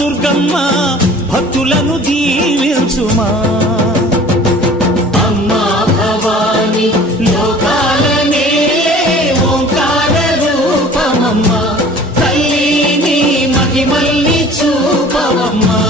దుర్గమ్మ భక్తులను దీవించుమా. అమ్మా భవాని లోకాలనే ఓంకార రూపమమ్మ, తల్లిని మహిమల్ని చూపవమ్మా.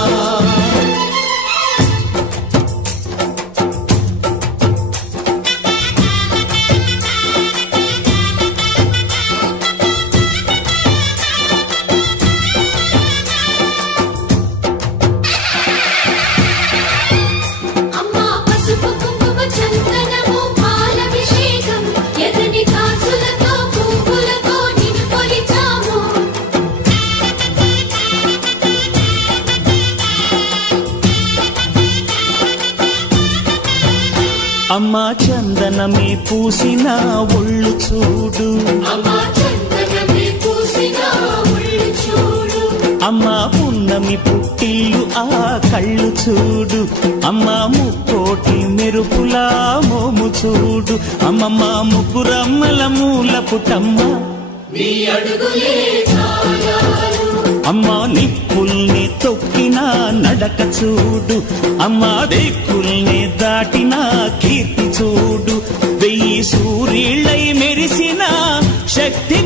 అమ్మా చందనమే పూసిన ఒళ్ళు చూడు, అమ్మా పున్నమి పుట్టిల్లు ఆ కళ్ళు చూడు, అమ్మా ముక్కోటి మెరుపులా మోము చూడు, అమ్మమ్మ ముగ్గురమ్మల మూల పుటమ్మ, అమ్మా నిప్పుల్ని తొక్కిన నడక చూడు, అమ్మా దిక్కుల్ని దాటిన కీర్తి చూడు, వెయ్యి సూర్యుళ్ళై మెరిసిన శక్తి